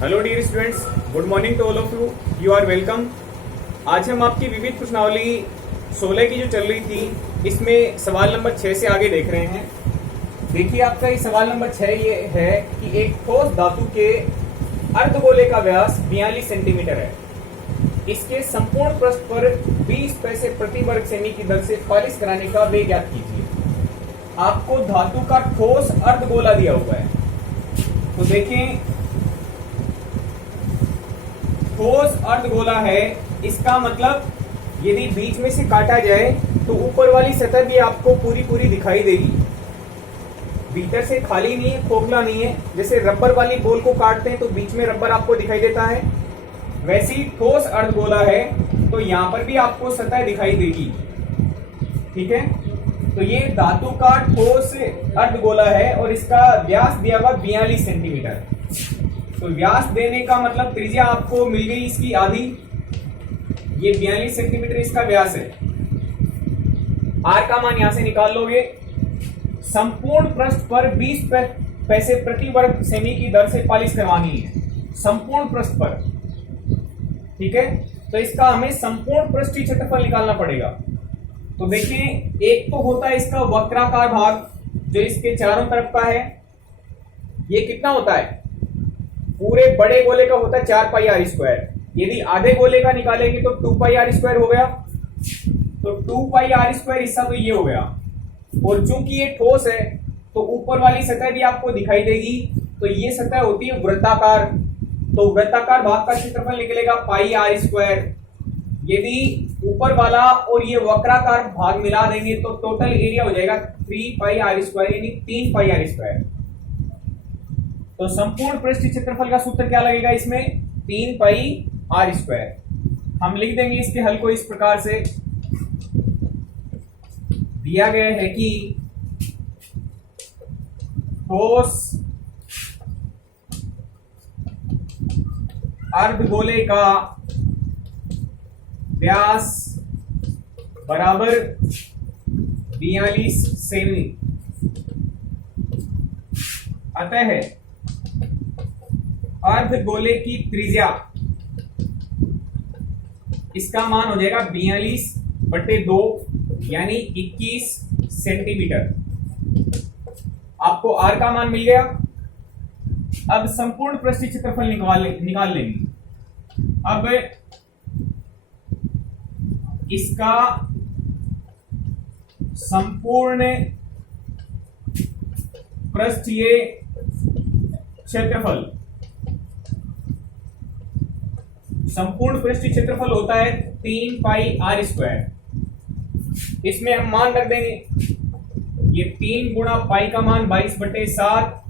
Hello dear students, good morning to all of you. You are welcome. आज हम आपकी विविध प्रश्नावली 16 की जो चल रही थी, इसमें सवाल नंबर 6 से आगे देख रहे हैं। देखिए, आपका ये सवाल नंबर 6 ये है कि एक ठोस धातु के अर्धगोले का व्यास 42 सेंटीमीटर है। इसके संपूर्ण पृष्ठ पर 20 पैसे प्रति वर्ग सेमी की दर से पॉलिश कराने का वेग ज्ञात कीजिए। आपको धातु का ठोस अर्धगोला दिया हुआ है। तो देखें, ठोस अर्धगोला है, इसका मतलब यदि बीच में से काटा जाए तो ऊपर वाली सतह भी आपको पूरी पूरी दिखाई देगी। भीतर से खाली नहीं है, खोखला नहीं है। जैसे रबर वाली बॉल को काटते हैं तो बीच में रबर आपको दिखाई देता है, वैसे ही ठोस अर्धगोला है तो यहां पर भी आपको सतह दिखाई देगी। ठीक है, तो ये धातु का ठोस अर्धगोला है और इसका व्यास दिया हुआ 42 सेंटीमीटर। तो व्यास देने का मतलब त्रिज्या आपको मिल गई इसकी आधी। ये 42 सेंटीमीटर इसका व्यास है। आर का मान यहां से निकाल लोगे। संपूर्ण पृष्ठ पर 20 पैसे प्रति वर्ग सेमी की दर से पॉलिश करवानी है, संपूर्ण पृष्ठ पर। ठीक है, तो इसका हमें संपूर्ण पृष्ठीय क्षेत्रफल निकालना पड़ेगा। तो देखिए, एक तो होता है इसका वक्राकार भाग जो इसके चारों तरफ का है। ये कितना होता है? पूरे बड़े गोले का होता है 4 पाई आर स्क्वायर। यदि आधे गोले का निकालेंगे तो 2 पाई आर स्क्वायर हो गया। तो 2 पाई आर स्क्वायर हिस्सा तो ये हो गया। और चूंकि ये ठोस है तो ऊपर वाली सतह भी आपको दिखाई देगी। तो ये सतह होती है वृत्ताकार। तो वृत्ताकार भाग का क्षेत्रफल निकलेगा पाई आर स्क्वायर। यदि ऊपर वाला और ये वक्राकार भाग मिला देंगे तो टोटल एरिया हो जाएगा 3 पाई आर स्क्वायर, यानी 3 पाई आर स्क्वायर। तो संपूर्ण पृष्ठीय क्षेत्रफल का सूत्र क्या लगेगा इसमें? 3 पाई आर स्क्वायर। हम लिख देंगे इसके हल को इस प्रकार से। दिया गया है कि ठोस अर्धगोले का व्यास बराबर 42 सेमी, अतः अर्धगोले की त्रिज्या, इसका मान हो जाएगा 42/2 यानी 21 सेंटीमीटर। आपको आर का मान मिल गया। अब संपूर्ण पृष्ठीय क्षेत्रफल निकाल लेंगे। अब इसका संपूर्ण पृष्ठीय क्षेत्रफल, संपूर्ण पृष्ठीय क्षेत्रफल होता है 3 पाई आर स्क्वायर। इसमें हम मान रख देंगे, ये 3 गुणा पाई का मान 22/7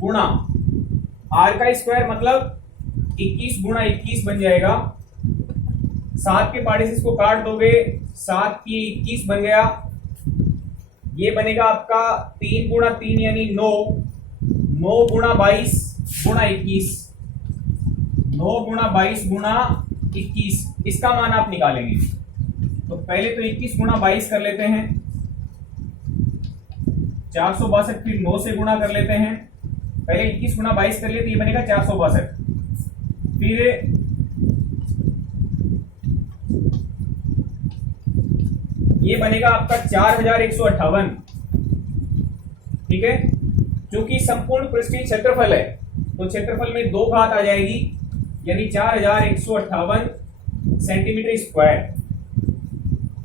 गुणा आर का स्क्वायर मतलब 21 गुणा 21 बन जाएगा। 7 के पाड़े से इसको काट दोगे, 7 की 21 बन गया। ये बनेगा आपका 3 गुणा 3 यानी 9, 9 गुणा 22 गुणा 21, 9 गुणा 22 गुणा 21। इसका मान आप निकालेंगे। तो पहले तो 21 गुणा 22 कर लेते हैं, 462। फिर 9 से गुणा कर लेते हैं। पहले 21 गुणा 22 कर लेते, ये बनेगा 462। फिर ये बनेगा आपका 4158। ठीक है, क्योंकि संपूर्ण पृष्ठीय क्षेत्रफल है तो क्षेत्रफल में 2 घात आ जाएगी, यानी 4158 सेंटीमीटर स्क्वायर।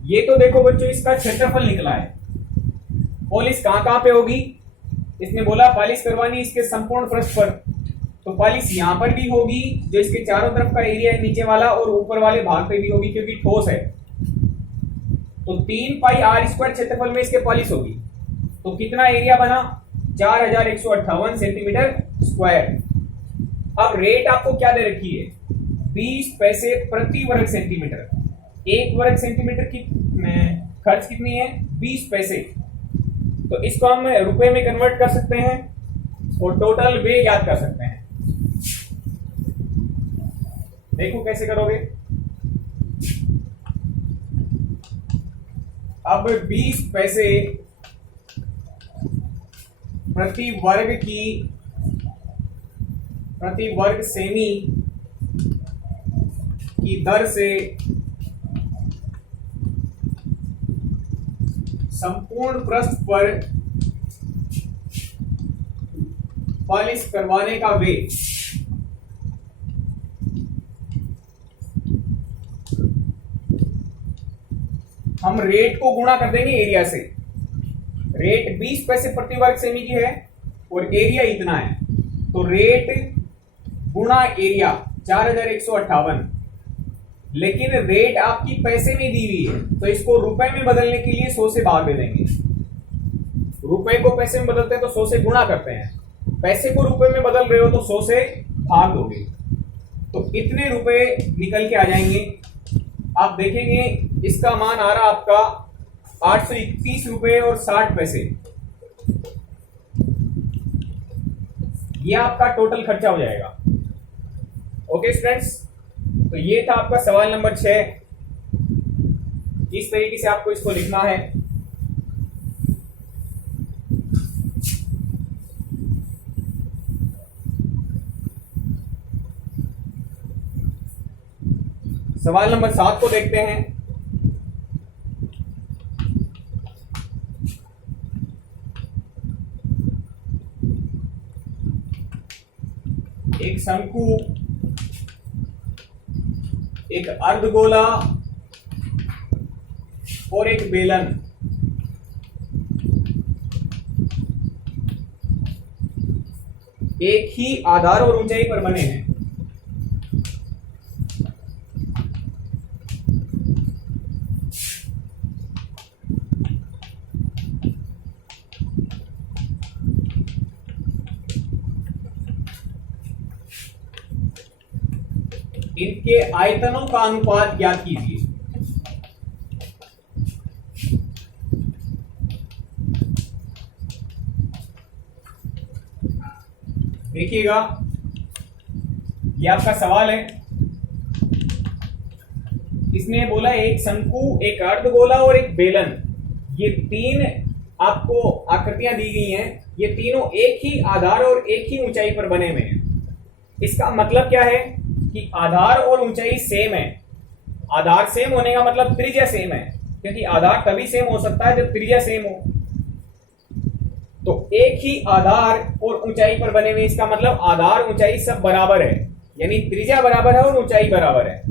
ये तो देखो बच्चों, इसका क्षेत्रफल निकला है। पॉलिश कहां पे होगी? इसने बोला पॉलिश करवानी इसके संपूर्ण पृष्ठ पर, तो पॉलिश यहां पर भी होगी जो इसके चारों तरफ का एरिया है नीचे वाला, और ऊपर वाले भाग पे भी होगी क्योंकि ठोस है। तो 3 पाई आर स्क्वायर क्षेत्रफल में इसके पॉलिश होगी। तो कितना एरिया बना? 4158 सेंटीमीटर स्क्वायर। अब रेट आपको क्या दे रखी है? 20 पैसे प्रति वर्ग सेंटीमीटर। 1 वर्ग सेंटीमीटर की खर्च कितनी है? 20 पैसे। तो इसको हम रुपए में कन्वर्ट कर सकते हैं और टोटल वे याद कर सकते हैं। देखो कैसे करोगे। अब 20 पैसे प्रति वर्ग की प्रति वर्ग सेमी की दर से संपूर्ण पृष्ठ पर पॉलिश करवाने का वेग हम रेट को गुणा कर देंगे एरिया से। रेट 20 पैसे प्रति वर्ग सेमी की है और एरिया इतना है, तो रेट गुणा एरिया 4158। लेकिन रेट आपकी पैसे में दी हुई है, तो इसको रुपए में बदलने के लिए 100 से भाग दे देंगे। रुपए को पैसे में बदलते हैं तो 100 से गुणा करते हैं, पैसे को रुपए में बदल रहे हो तो 100 से भाग दोगे, तो इतने रुपए निकल के आ जाएंगे। आप देखेंगे इसका मान आ रहा आपका 831 रुपए और 60 पैसे। यह आपका टोटल खर्चा हो जाएगा। ओके स्टूडेंट्स, तो ये था आपका सवाल नंबर 6। इस तरीके से आपको इसको लिखना है। सवाल नंबर 7 को देखते हैं। एक शंकु, एक अर्धगोला और एक बेलन एक ही आधार और ऊंचाई पर बने हैं। इनके आयतनों का अनुपात ज्ञात कीजिए। देखिएगा, ये आपका सवाल है। इसने बोला एक शंकु, एक अर्धगोला और एक बेलन, ये तीन आपको आकृतियां दी गई हैं। ये तीनों एक ही आधार और एक ही ऊंचाई पर बने हुए हैं। इसका मतलब क्या है कि आधार और ऊंचाई सेम है। आधार सेम होने का मतलब त्रिज्या सेम है, क्योंकि आधार तभी सेम हो सकता है जब त्रिज्या सेम हो। तो एक ही आधार और ऊंचाई पर बने हुए, इसका मतलब आधार ऊंचाई सब बराबर है, यानी त्रिज्या बराबर है और ऊंचाई बराबर है।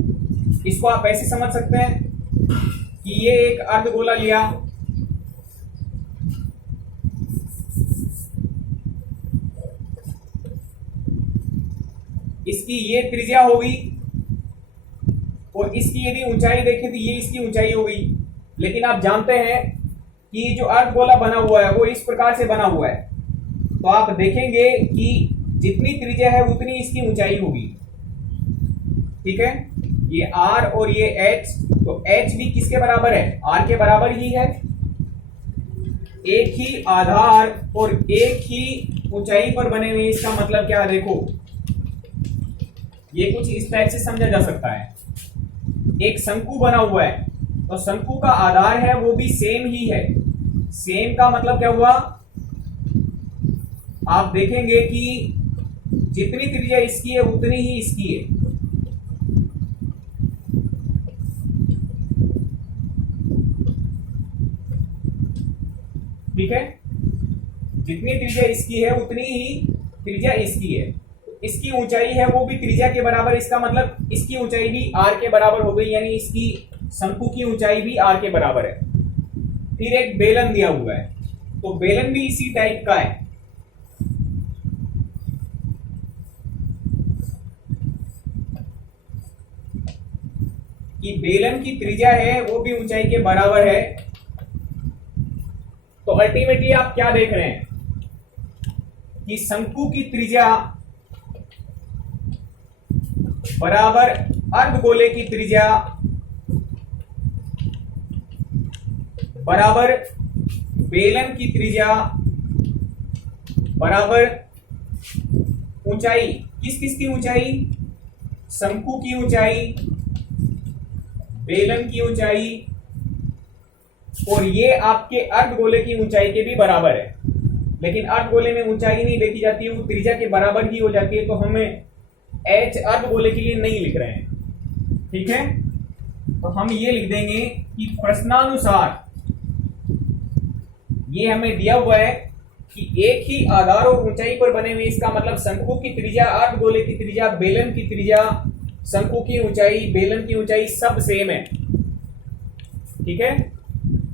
इसको आप ऐसे समझ सकते हैं कि ये एक अर्धगोला लिया, इसकी ये त्रिज्या होगी और इसकी यदि ऊंचाई देखें तो ये इसकी ऊंचाई होगी। लेकिन आप जानते हैं कि जो अर्धगोला बना हुआ है वो इस प्रकार से बना हुआ है, तो आप देखेंगे कि जितनी त्रिज्या है उतनी इसकी ऊंचाई होगी। ठीक है, ये r और ये h, तो h भी किसके बराबर है? r के बराबर ही है। एक ही आधार और एक ही ऊंचाई पर बने हुए, इसका मतलब क्या है? देखो, ये कुछ इस टाइप से समझा जा सकता है। एक शंकु बना हुआ है, तो शंकु का आधार है वो भी सेम ही है। सेम का मतलब क्या हुआ? आप देखेंगे कि जितनी त्रिज्या इसकी है उतनी ही इसकी है। ठीक है, जितनी त्रिज्या इसकी है उतनी ही त्रिज्या इसकी है। इसकी ऊंचाई है वो भी त्रिज्या के बराबर, इसका मतलब इसकी ऊंचाई भी r के बराबर हो गई, यानी इसकी शंकु की ऊंचाई भी r के बराबर है। फिर एक बेलन दिया हुआ है, तो बेलन भी इसी टाइप का है। कि बेलन की त्रिज्या है वो भी ऊंचाई के बराबर है। तो अल्टीमेटली आप क्या देख रहे हैं कि शंकु की त्रिज्या बराबर अर्धगोले की त्रिज्या बराबर बेलन की त्रिज्या बराबर ऊंचाई। किस किस की ऊंचाई? शंकु की ऊंचाई, बेलन की ऊंचाई, और ये आपके अर्धगोले की ऊंचाई के भी बराबर है। लेकिन अर्धगोले में ऊंचाई नहीं देखी जाती है, वो त्रिज्या के बराबर ही हो जाती है, तो हमें h अर्धगोले के लिए नहीं लिख रहे हैं। ठीक है, तो हम ये लिख देंगे कि प्रश्नानुसार ये हमें दिया हुआ है कि एक ही आधार और ऊंचाई पर बने हुए, इसका मतलब शंकु की त्रिज्या, अर्धगोले की त्रिज्या, बेलन की त्रिज्या, शंकु की ऊंचाई, बेलन की ऊंचाई सब सेम है। ठीक है,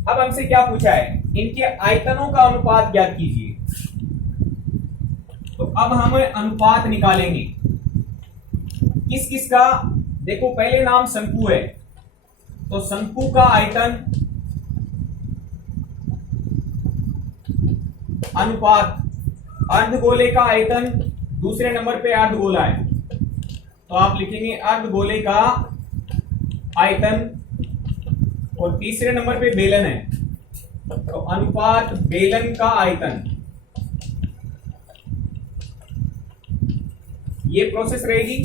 अब हमसे क्या पूछा है, इनके आयतनों का अनुपात ज्ञात कीजिए। तो अब हम अनुपात निकालेंगे किस किस का। देखो पहले नाम शंकु है, तो शंकु का आयतन अनुपात अर्धगोले का आयतन, दूसरे नंबर पे अर्धगोला है, तो आप लिखेंगे अर्धगोले का आयतन, और तीसरे नंबर पे बेलन है, तो अनुपात बेलन का आयतन। ये प्रोसेस रहेगी,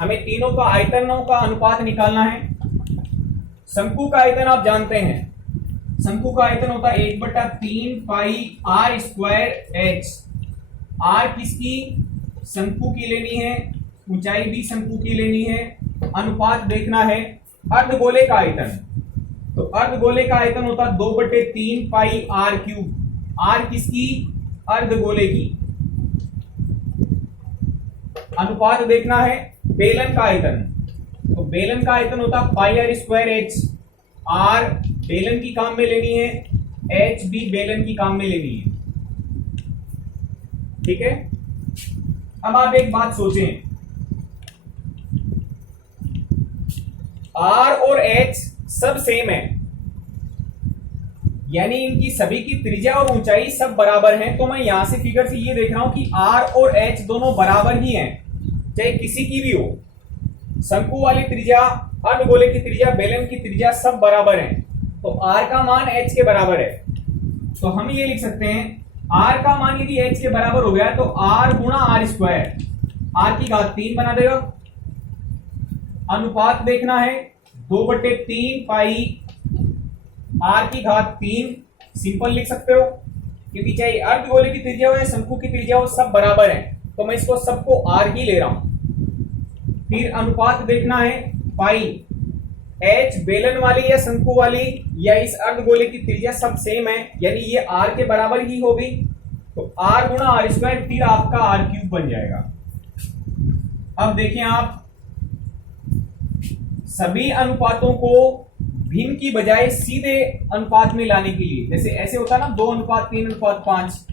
हमें तीनों का आयतनों का अनुपात निकालना है। शंकु का आयतन आप जानते हैं, शंकु का आयतन होता है 1/3 पाई आर स्क्वायर एच। आर किसकी, शंकु की लेनी है, ऊंचाई भी शंकु की लेनी है, अनुपात देखना है अर्धगोले का आयतन। तो अर्धगोले का आयतन होता है 2/3 पाई आर क्यूब। आर किसकी, अर्धगोले की। अनुपात देखना है बेलन का आयतन, तो बेलन का आयतन होता है पाई आर स्क्वायर एच। आर बेलन की काम में लेनी है, एच भी बेलन की काम में लेनी है। ठीक है, अब आप एक बात सोचें, आर और एच सब सेम है, यानी इनकी सभी की त्रिज्या और ऊंचाई सब बराबर हैं, तो मैं यहां से फिगर से ये देख रहा हूं कि आर और एच दोनों बराबर ही हैं, चाहे किसी की भी हो। शंकु वाली त्रिज्या, अर्धगोले की त्रिज्या, बेलन की त्रिज्या सब बराबर हैं, तो आर का मान एच के बराबर है। तो हम ये लिख सकते हैं आर का मान यदि एच के बराबर हो गया तो आर गुणा आर स्क्वायर, आर की घात 3 बना देगा। अनुपात देखना है 2/3 पाई आर की घात 3, सिंपल लिख सकते हो, क्योंकि चाहे अर्धगोले की त्रिज्या हो या शंकु की त्रिज्या हो सब बराबर है, तो मैं इसको सबको आर ही ले रहा हूं। फिर अनुपात देखना है पाई, एच बेलन वाली या शंकु वाली या इस अर्धगोले की त्रिज्या सब सेम है, यानी ये आर के बराबर ही होगी, तो आर गुणा आर स्क्वायर, फिर आपका आर क्यूब बन जाएगा। अब देखें आप, सभी अनुपातों को भिन्न की बजाय सीधे अनुपात में लाने के लिए, जैसे ऐसे होता है ना 2:3:5,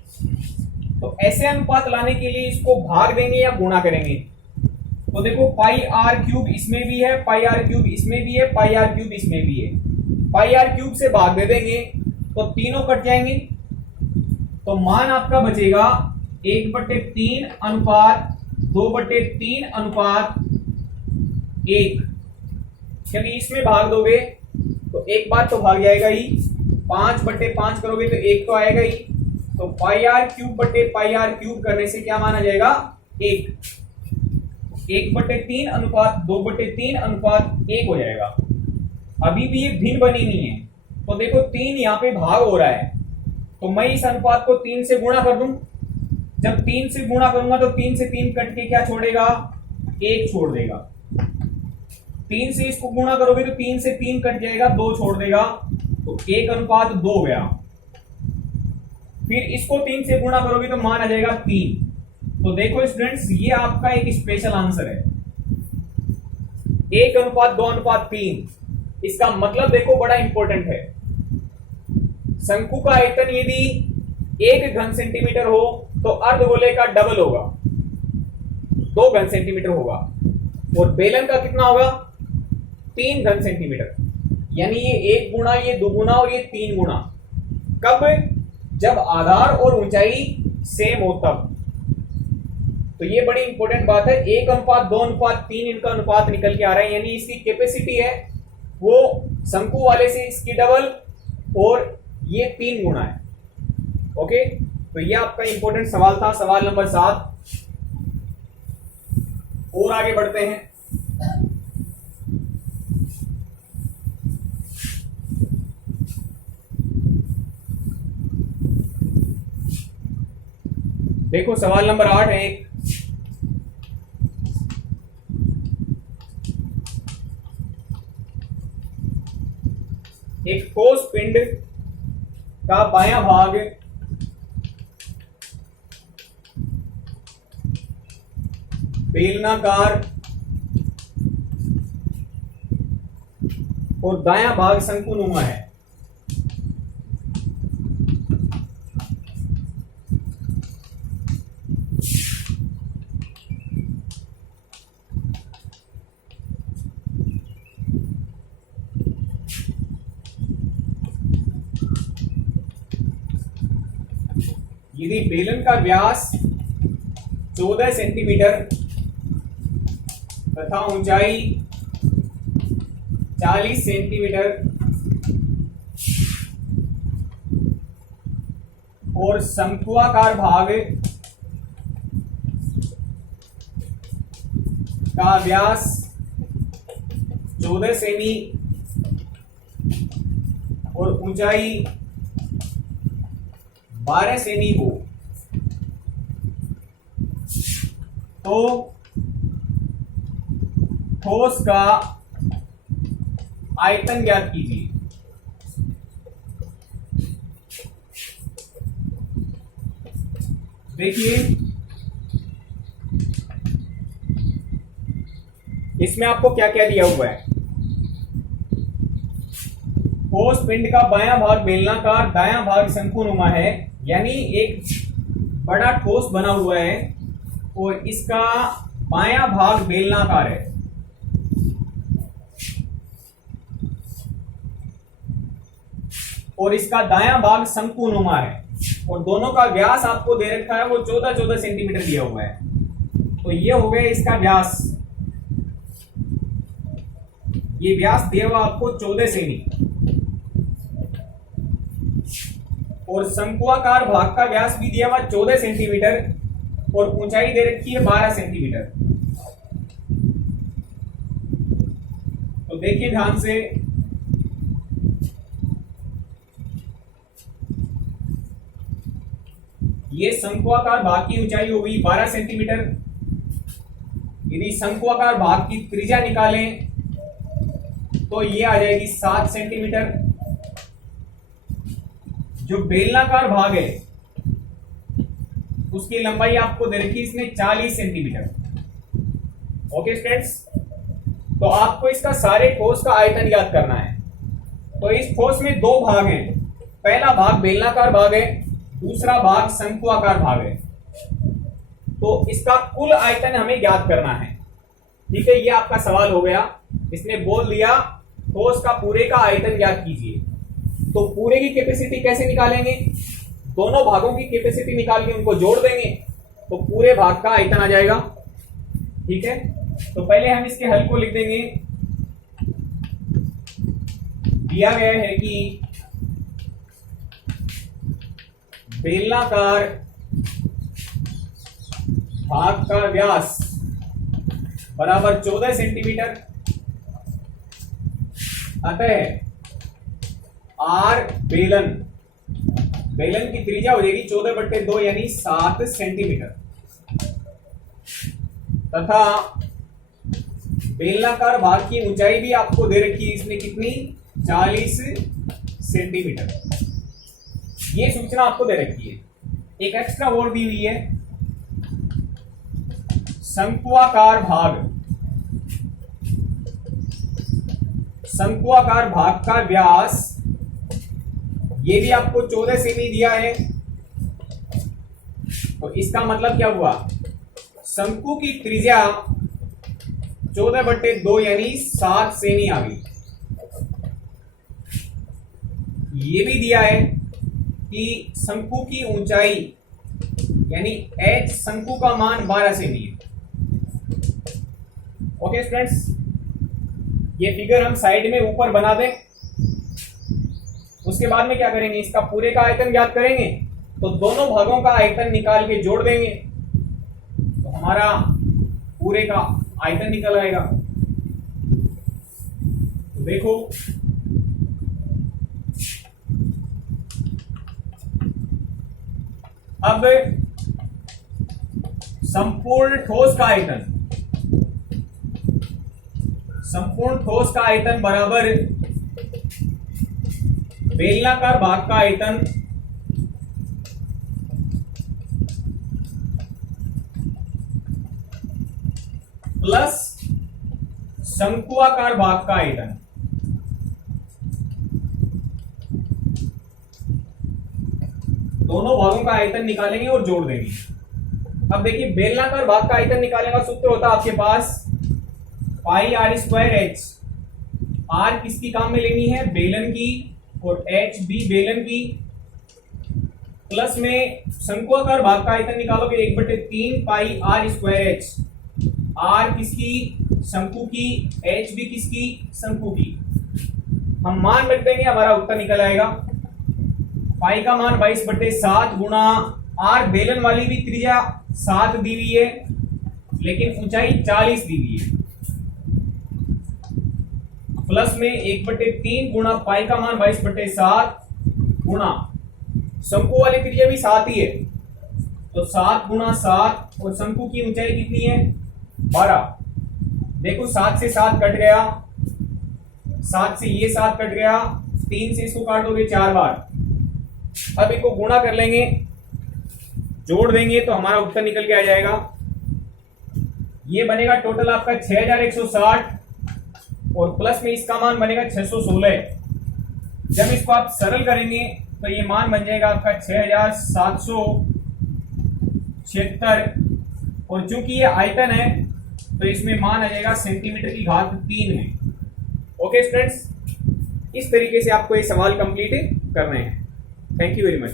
तो ऐसे अनुपात लाने के लिए इसको भाग देंगे या गुणा करेंगे। तो देखो पाई आर क्यूब इसमें भी है, पाई आर क्यूब इसमें भी है, पाई आर क्यूब इसमें भी है, पाई आर क्यूब से भाग दे देंगे तो तीनों कट जाएंगे, तो मान आपका बचेगा 1/3 अनुपात 2/3 अनुपात 1। क्योंकि इसमें भाग दोगे तो एक बात तो भाग जाएगा ही, 5/5 करोगे तो एक तो आएगा ही, तो पाई आर क्यूब बटे पाई आर क्यूब करने से क्या माना जाएगा, 1। 1/3 अनुपात 2/3 अनुपात 1 हो जाएगा। अभी भी ये भिन्न बनी नहीं है, तो देखो 3 यहाँ पे भाग हो रहा है, तो मैं इस अनुपात को 3 से गुणा कर दूं। जब 3 से गुणा करूंगा तो 3 से 3 कट के क्या छोड़ेगा, 1 छोड़ देगा। 3 से इसको गुणा करोगे तो 3 से 3 कट जाएगा, 2 छोड़ देगा, तो 1:2 हो गया। फिर इसको 3 से गुणा करोगे तो मान आ जाएगा 3। तो देखो स्टूडेंट्स, ये आपका एक स्पेशल आंसर है, 1:2:3। इसका मतलब देखो बड़ा इंपॉर्टेंट है, शंकु का आयतन यदि 1 घन सेंटीमीटर हो तो अर्धगोले का डबल होगा, 2 घन सेंटीमीटर होगा, और बेलन का कितना होगा, 3 घन सेंटीमीटर। यानी ये 1 गुणा, ये 2 गुणा और ये 3 गुणा। कब, जब आधार और ऊंचाई सेम हो तब। तो ये बड़ी इंपॉर्टेंट बात है, 1:2:3 इनका अनुपात निकल के आ रहा है, यानी इसकी कैपेसिटी है वो शंकु वाले से इसकी डबल, और ये 3 गुणा है। ओके, तो ये आपका इंपॉर्टेंट सवाल था, सवाल नंबर 7। और आगे बढ़ते हैं। देखो सवाल नंबर 8 है। एक ठोस पिंड का बायां भाग बेलनाकार और दायां भाग शंकुनुमा है। यदि बेलन का व्यास 14 सेंटीमीटर तथा ऊंचाई 40 सेंटीमीटर और शंक्वाकार भाग का व्यास 14 सेमी और ऊंचाई 12 सेमी हो तो ठोस का आयतन ज्ञात कीजिए। देखिए इसमें आपको क्या क्या दिया हुआ है। ठोस पिंड का बायां भाग बेलनाकार, दायां भाग शंकुनुमा है, यानी एक बड़ा ठोस बना हुआ है और इसका बायां भाग बेलनाकार है। और इसका दायां भाग शंकुनुमा है और दोनों का व्यास आपको दे रखा है, वो 14-14 सेंटीमीटर दिया हुआ है। तो ये हो गया इसका व्यास, ये व्यास दिया हुआ आपको 14 सेमी और शंक्वाकार भाग का व्यास भी दिया हुआ 14 सेंटीमीटर और ऊंचाई दे रखी है 12 सेंटीमीटर। तो देखिए ध्यान से, ये शंक्वाकार भाग की ऊंचाई होगी 12 सेंटीमीटर। यदि शंक्वाकार भाग की त्रिज्या निकालें तो ये आ जाएगी 7 सेंटीमीटर। जो बेलनाकार भाग है उसकी लंबाई आपको दे रखी इसमें 40 सेंटीमीटर। ओके स्टूडेंट्स, तो आपको इसका सारे ठोस का आयतन याद करना है। तो इस ठोस में दो भाग हैं, पहला भाग बेलनाकार भाग है, दूसरा भाग शंक्वाकार भाग है। तो इसका कुल आयतन हमें ज्ञात करना है। ठीक है, ये आपका सवाल हो गया। इसने बोल दिया ठोस का पूरे का आयतन ज्ञात कीजिए। तो पूरे की कैपेसिटी कैसे निकालेंगे? दोनों भागों की कैपेसिटी निकाल के उनको जोड़ देंगे तो पूरे भाग का आयतन आ जाएगा। ठीक है, तो पहले हम इसके हल को लिख देंगे। दिया गया है कि बेलनाकार भाग का व्यास बराबर 14 सेंटीमीटर, अतः आर बेलन, बेलन की त्रिज्या हो जाएगी 14/2 यानी 7 सेंटीमीटर, तथा बेलनाकार भाग की ऊंचाई भी आपको दे रखी है इसमें कितनी, 40 सेंटीमीटर। ये सूचना आपको दे रखी है। एक एक्स्ट्रा और दी हुई है, शंक्वाकार भाग, शंक्वाकार भाग का व्यास ये भी आपको 14 सेमी दिया है। तो इसका मतलब क्या हुआ, शंकु की त्रिज्या 14/2 यानी 7 सेमी आ गई। ये भी दिया है कि शंकु की ऊंचाई यानी h शंकु का मान 12 सेमी है। ओके स्टूडेंट्स, ये फिगर हम साइड में ऊपर बना दें। उसके बाद में क्या करेंगे, इसका पूरे का आयतन ज्ञात करेंगे तो दोनों भागों का आयतन निकाल के जोड़ देंगे तो हमारा पूरे का आयतन निकल आएगा। तो देखो अब संपूर्ण ठोस का आयतन, संपूर्ण ठोस का आयतन बराबर बेलनाकार भाग का आयतन प्लस शंकुआकार भाग का आयतन। दोनों भागों का आयतन निकालेंगे और जोड़ देंगे। अब देखिए बेलनाकार भाग का आयतन निकालने का सूत्र होता है आपके पास पाई आर स्क्वायर एच। आर किसकी काम में लेनी है, बेलन की, और एच भी बेलन की, प्लस में शंकुआकार भाग का आयतन निकालोगे 1/3 पाई आर स्क्वायर एच। आर किसकी, शंकु की, एच भी किसकी, शंकु की। हम मान रख देंगे, हमारा उत्तर निकल आएगा। पाई का मान 22/7 गुणा आर, बेलन वाली भी त्रिज्या 7 दी हुई है लेकिन ऊंचाई 40 दी हुई है, प्लस में 1/3 गुणा पाई का मान 22/7 गुणा शंकु वाली त्रिज्या भी 7 ही है, तो 7 गुणा 7, और शंकु की ऊंचाई कितनी है 12। देखो 7 से 7 कट गया, 7 से ये 7 कट गया, 3 से इसको काट दोगे 4 बार। अब इनको गुणा कर लेंगे, जोड़ देंगे तो हमारा उत्तर निकल के आ जाएगा। ये बनेगा टोटल आपका 6160, और प्लस में इसका मान बनेगा 616। जब इसको आप सरल करेंगे तो ये मान बन जाएगा आपका 6776, और चूंकि ये आयतन है तो इसमें मान आ जाएगा सेंटीमीटर की घात 3 में। ओके स्टूडेंट्स, इस तरीके से आपको ये सवाल कंप्लीट करने हैं। Thank you very much.